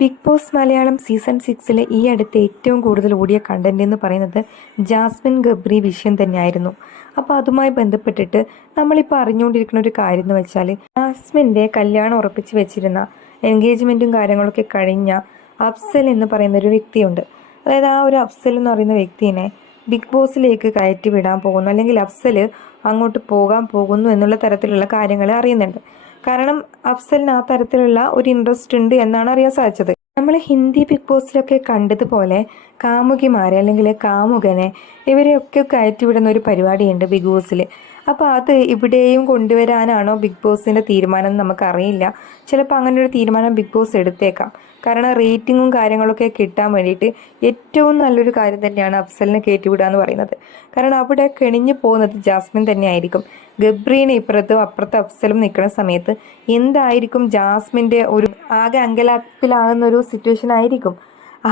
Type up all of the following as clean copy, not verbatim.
Big boss Malayalam season 6 ഈ അടുത്ത് ഏറ്റവും കൂടുതൽ ഓടിയ കണ്ടന്റ് എന്ന് പറയുന്നത് ജാസ്മിൻ ഗബ്രി വിഷയം തന്നെയായിരുന്നു. അപ്പോൾ അതുമായി ബന്ധപ്പെട്ടിട്ട് നമ്മളിപ്പോൾ അറിഞ്ഞുകൊണ്ടിരിക്കുന്ന ഒരു കാര്യം എന്ന് വെച്ചാൽ ജാസ്മിൻ്റെ കല്യാണം ഉറപ്പിച്ച് വെച്ചിരുന്ന എൻഗേജ്മെൻറ്റും കാര്യങ്ങളൊക്കെ കഴിഞ്ഞ അഫ്സൽ എന്ന് പറയുന്ന ഒരു വ്യക്തിയുണ്ട്. അതായത് ആ ഒരു അഫ്സൽ എന്ന് പറയുന്ന വ്യക്തിനെ ബിഗ് ബോസിലേക്ക് കയറ്റി വിടാൻ പോകുന്നു, അല്ലെങ്കിൽ അഫ്സൽ അങ്ങോട്ട് പോകാൻ പോകുന്നു എന്നുള്ള തരത്തിലുള്ള കാര്യങ്ങൾ അറിയുന്നുണ്ട്. കാരണം അഫ്സലിന് ആ തരത്തിലുള്ള ഒരു ഇൻട്രസ്റ്റ് ഉണ്ട് എന്നാണ് അറിയാൻ സാധിച്ചത്. നമ്മൾ ഹിന്ദി ബിഗ് ബോസിലൊക്കെ കണ്ടതുപോലെ കാമുകിമാരെ അല്ലെങ്കിൽ കാമുകനെ ഇവരെയൊക്കെ കയറ്റിവിടുന്ന ഒരു പരിപാടിയുണ്ട് ബിഗ് ബോസിൽ. അപ്പോൾ അത് ഇവിടെയും കൊണ്ടുവരാനാണോ ബിഗ് ബോസിൻ്റെ തീരുമാനം എന്ന് നമുക്കറിയില്ല. ചിലപ്പോൾ അങ്ങനെ ഒരു തീരുമാനം ബിഗ് ബോസ് എടുത്തേക്കാം. കാരണം റേറ്റിങ്ങും കാര്യങ്ങളൊക്കെ കിട്ടാൻ വേണ്ടിയിട്ട് ഏറ്റവും നല്ലൊരു കാര്യം തന്നെയാണ് അഫ്സലിനെ കയറ്റിവിടുക എന്ന് പറയുന്നത്. കാരണം അവിടെ കെണിഞ്ഞു പോകുന്നത് ജാസ്മിൻ തന്നെയായിരിക്കും. ഗബ്രീനെ ഇപ്പുറത്തും അപ്പുറത്ത് അഫ്സലും നിൽക്കുന്ന സമയത്ത് എന്തായിരിക്കും ജാസ്മിൻ്റെ ഒരു ആകെ അങ്കലാപ്പിലാകുന്ന ഒരു സിറ്റുവേഷൻ ആയിരിക്കും.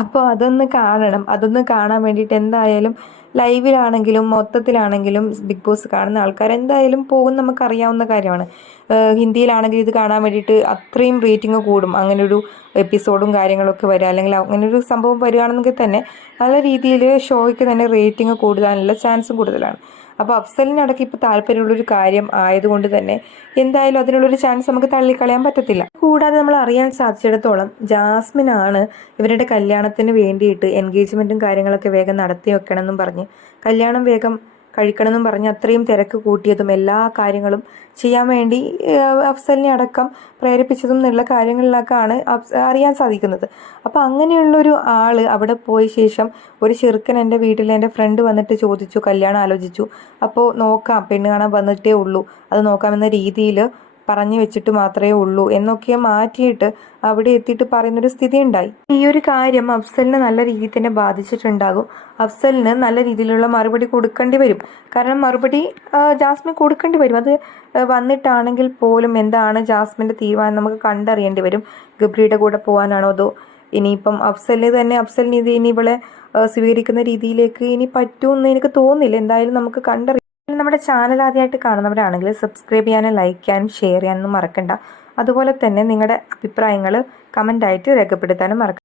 അപ്പോൾ അതൊന്ന് കാണാൻ വേണ്ടിയിട്ട് എന്തായാലും ലൈവിലാണെങ്കിലും മൊത്തത്തിലാണെങ്കിലും ബിഗ് ബോസ് കാണുന്ന ആൾക്കാർ എന്തായാലും പോകും, നമുക്കറിയാവുന്ന കാര്യമാണ്. ഹിന്ദിയിലാണെങ്കിൽ ഇത് കാണാൻ വേണ്ടിയിട്ട് അത്രയും റേറ്റിംഗ് കൂടും. അങ്ങനൊരു എപ്പിസോഡും കാര്യങ്ങളൊക്കെ വരിക, അല്ലെങ്കിൽ അങ്ങനൊരു സംഭവം വരികയാണെന്നെങ്കിൽ തന്നെ നല്ല രീതിയിൽ ഷോയ്ക്ക് തന്നെ റേറ്റിംഗ് കൂടാനുള്ള ചാൻസും കൂടുതലാണ്. അപ്പോൾ അഫ്സലിനടക്കം ഇപ്പോൾ താല്പര്യമുള്ളൊരു കാര്യം ആയതുകൊണ്ട് തന്നെ എന്തായാലും അതിനുള്ളൊരു ചാൻസ് നമുക്ക് തള്ളിക്കളയാൻ പറ്റത്തില്ല. കൂടാതെ നമ്മൾ അറിയാൻ സാധിച്ചിടത്തോളം ജാസ്മിനാണ് ഇവരുടെ കല്യാണത്തിന് വേണ്ടിയിട്ട് എൻഗേജ്മെൻറ്റും കാര്യങ്ങളൊക്കെ വേഗം നടത്തി വെക്കണമെന്നും പറഞ്ഞ് കല്യാണം വേഗം കഴിക്കണമെന്നും പറഞ്ഞ് അത്രയും തിരക്ക് കൂട്ടിയതും എല്ലാ കാര്യങ്ങളും ചെയ്യാൻ വേണ്ടി അഫ്സലിനെ അടക്കം പ്രേരിപ്പിച്ചതും എന്നുള്ള കാര്യങ്ങളിലൊക്കെയാണ് അറിയാൻ സാധിക്കുന്നത്. അപ്പോൾ അങ്ങനെയുള്ളൊരു ആൾ അവിടെ പോയ ശേഷം ഒരു ചെറുക്കൻ എൻ്റെ വീട്ടിൽ എൻ്റെ ഫ്രണ്ട് വന്നിട്ട് ചോദിച്ചു, കല്യാണം ആലോചിച്ചു, അപ്പോൾ നോക്കാം, പെണ്ണ് കാണാൻ വന്നിട്ടേ ഉള്ളൂ, അത് നോക്കാമെന്ന രീതിയിൽ പറഞ്ഞു വെച്ചിട്ട് മാത്രമേ ഉള്ളൂ എന്നൊക്കെ മാറ്റിയിട്ട് അവിടെ എത്തിയിട്ട് പറയുന്നൊരു സ്ഥിതി ഉണ്ടായി. ഈ ഒരു കാര്യം അഫ്സലിനെ നല്ല രീതിയിൽ തന്നെ ബാധിച്ചിട്ടുണ്ടാകും. അഫ്സലിന് നല്ല രീതിയിലുള്ള മറുപടി കൊടുക്കേണ്ടി വരും. കാരണം മറുപടി ജാസ്മിൻ കൊടുക്കേണ്ടി വരും. അത് വന്നിട്ടാണെങ്കിൽ പോലും എന്താണ് ജാസ്മിൻ്റെ തീരുമാനം നമുക്ക് കണ്ടറിയേണ്ടി വരും. ഗബ്രിയുടെ കൂടെ പോകാനാണോ അതോ ഇനിയിപ്പം അഫ്സലിന് ഇത് ഇനി ഇവളെ സ്വീകരിക്കുന്ന രീതിയിലേക്ക് ഇനി പറ്റുമെന്ന് എനിക്ക് തോന്നുന്നില്ല. എന്തായാലും നമുക്ക് കണ്ടറിയാം. നമ്മുടെ ചാനൽ ആദ്യമായിട്ട് കാണുന്നവരാണെങ്കിൽ സബ്സ്ക്രൈബ് ചെയ്യാനും ലൈക്ക് ചെയ്യാനും ഷെയർ ചെയ്യാനൊന്നും മറക്കണ്ട. അതുപോലെ തന്നെ നിങ്ങളുടെ അഭിപ്രായങ്ങൾ കമൻ്റായിട്ട് രേഖപ്പെടുത്താനും മറക്കണ്ട.